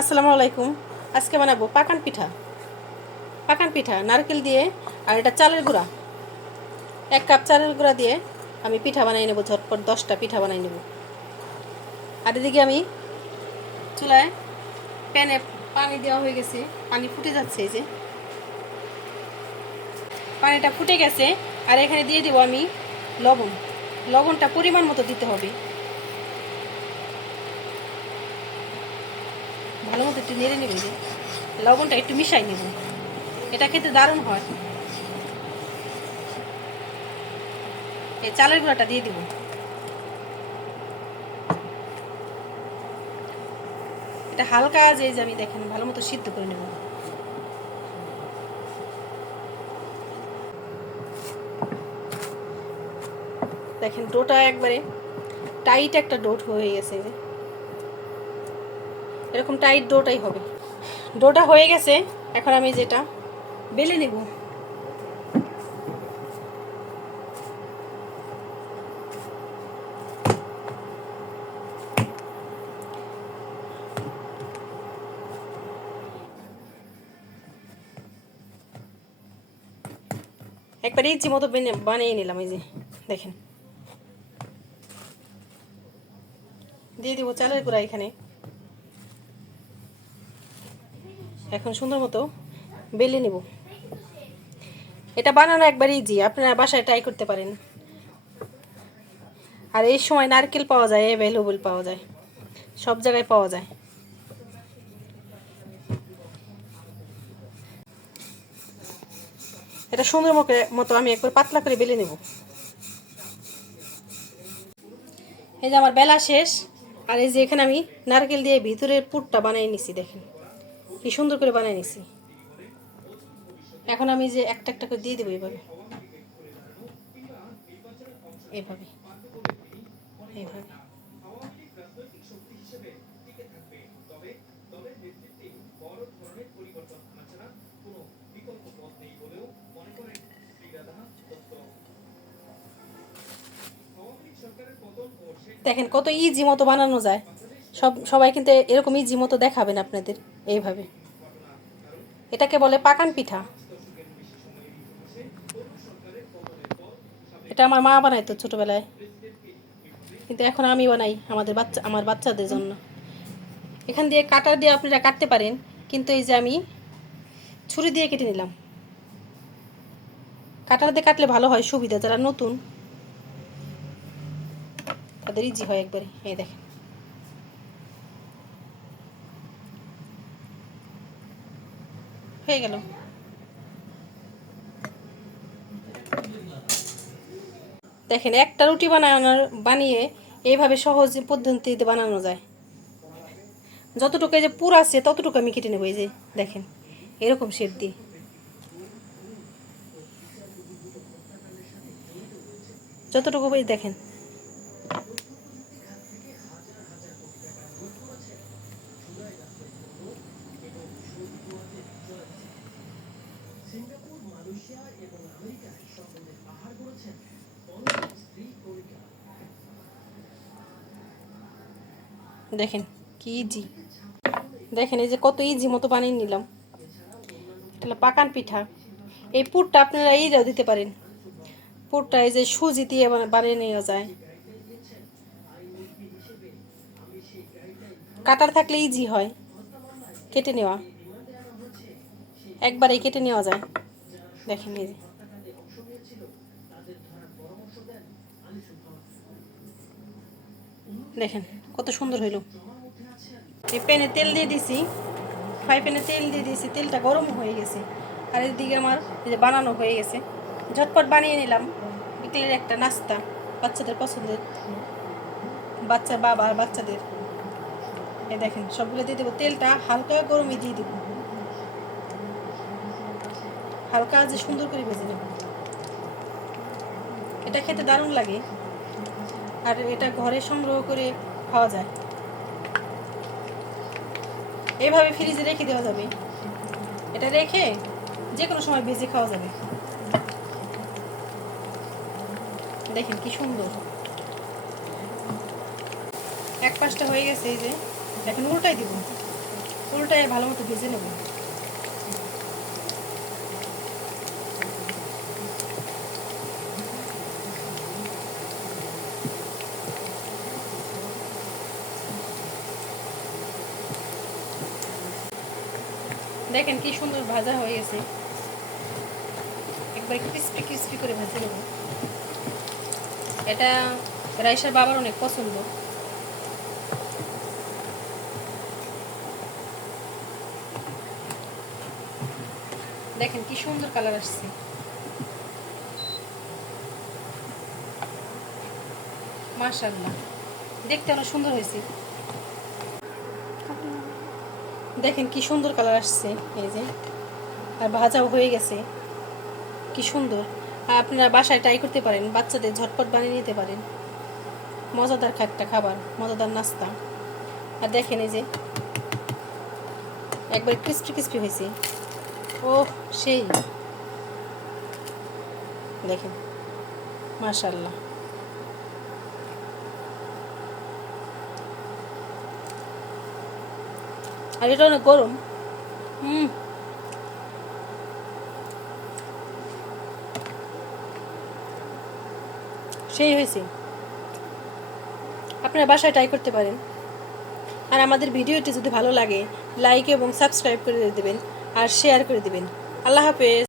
আসসালামু আলাইকুম। আজকে বানাবো পাকান পিঠা নারকেল দিয়ে। আর এটা চালের গুঁড়া, 1 কাপ চালের গুঁড়া দিয়ে আমি পিঠা বানাই নেব। ঝটপট 10টা পিঠা বানাই নেব। আর এদিকে আমি চুলায় প্যানে পানি দেওয়া হয়ে গেছে, পানি ফুটে যাচ্ছে। এই যে পানিটা ফুটে গেছে। আর এখানে দিয়ে দেবো আমি লবণ। লবণটা পরিমাণ মতো দিতে হবে। ভালো মতো একটু নেড়ে নেব। যে লবণটা একটু মিশাই নেব, এটা খেতে দারুণ হয়। এই চালের গুঁড়াটা দিয়ে দিব। এটা হালকা যে আমি দেখেন ভালো মতো সিদ্ধ করে নেব। দেখেন ডোটা একবারে টাইট একটা ডোট হয়ে গেছে। এরকম টাইট ডোটাই হবে। ডোটা হয়ে গেছে। এখন আমি যেটা বেলে নেব। একবার ইঞ্চি মতো বানিয়ে নিলাম। এই যে দেখেন, দিয়ে দিব চালের গুঁড়া এখানে। এখন সুন্দর মতো বেলে নেব। এটা বানানো একবার ইজি, আপনারা বাসায় ট্রাই করতে পারেন। আর এই সময় নারকেল পাওয়া যায়, অ্যাভেলেবল পাওয়া যায়, সব জায়গায় পাওয়া যায়। এটা সুন্দর মতো আমি একবার পাতলা করে বেলে নেব। এই যে আমার বেলা শেষ। আর এই যে এখানে আমি নারকেল দিয়ে ভিতরের পুরটা বানিয়ে নিছি। দেখেন কি সুন্দর করে বানিয়ে নিছি। এখন আমি যে একটা একটা করে দিয়ে দেবো এইভাবে এইভাবে এইভাবে। দেখেন কত ইজি মতো বানানো যায়। সবাই কিন্তু এরকম ইজি মতো দেখাবেন আপনাদের। এইভাবে এটাকে বলে পাকান পিঠা। এটা আমার মা বানাইতো ছোটবেলায়, কিন্তু এখন আমি বানাই আমার বাচ্চাদের জন্য। এখান দিয়ে কাটা দিয়ে আপনারা কাটতে পারেন, কিন্তু এই যে আমি ছুরি দিয়ে কেটে নিলাম। কাটার দিয়ে কাটলে ভালো হয়, সুবিধা। যারা নতুন তাদের ইজি হয় একবারে। এই দেখেন হয়ে গেল। দেখেন একটা রুটি বানিয়ে এইভাবে সহজ পদ্ধতিতে বানানো যায়। যতটুকু এই যে পুর আছে ততটুকু আমি কেটে নেবো। এই যে দেখেন এরকম শেপ দিয়ে যতটুকু দেখেন। দেখেন কি ইজি। দেখেন এই যে কত ইজি মতো বানিয়ে নিলাম। এটা পাকান পিঠা। এই পুরটা আপনারা এইটাও দিতে পারেন। পুরটা এই যে সুজি দিয়ে বানিয়ে নেওয়া যায়। কাটার থাকলে ইজি হয় কেটে নেওয়া, একবারেই কেটে নেওয়া যায়। দেখেন এই যে দেখেন কত সুন্দর হইল। এই প্যানে তেল দিয়ে দিছি, ফ্রাই প্যানে তেল দিয়ে দিয়েছি, তেলটা গরম হয়ে গেছে। আর এদিকে আমার এই যে বানানো হয়ে গেছে। ঝটপট বানিয়ে নিলাম বিকেলের একটা নাস্তা, বাচ্চাদের পছন্দের, বাচ্চাদের। এই দেখেন সবগুলো দিয়ে দেবো। তেলটা হালকা গরমে দিয়ে দেবো, হালকা যে সুন্দর করে ভেজে নেব। এটা খেতে দারুণ লাগে। আর এটা ঘরে সংগ্রহ করে খাওয়া যায়। এইভাবে ফ্রিজে রেখে দেওয়া যাবে। এটা রেখে যে কোনো সময় ভেজে খাওয়া যাবে। দেখেন কি সুন্দর। এক পাশটা হয়ে গেছে। এই যে এখন উল্টাই দিব। পুরোটাই ভালো মতো ভেজে নেব। দেখেন কি সুন্দর ভাজা হয়ে গেছে, একবার ক্রিস্পি ক্রিস্পি করে ভেজে নেব। এটা রাইসার বাবার অনেক পছন্দ। দেখেন কি সুন্দর কালার আসছে। মাশাআল্লাহ, দেখতে অনেক সুন্দর হয়েছে। দেখেন কি সুন্দর কালার আসছে, এই যে, আর ভাজাও হয়ে গেছে, কি সুন্দর। আর আপনারা বাসায় ট্রাই করতে পারেন, বাচ্চাদের ঝটপট বানিয়ে নিতে পারেন। মজাদার একটা খাবার, মজাদার নাস্তা। আর দেখেন এই যে একবার ক্রিস্পি ক্রিস্পি হয়েছে। ও সেই, দেখেন মাশাআল্লাহ। আর এটা অনেক গরম। সেই হয়েছে, আপনারা বাসায় ট্রাই করতে পারেন। আর আমাদের ভিডিওটি যদি ভালো লাগে লাইক এবং সাবস্ক্রাইব করে দেবেন আর শেয়ার করে দেবেন। আল্লাহ হাফেজ।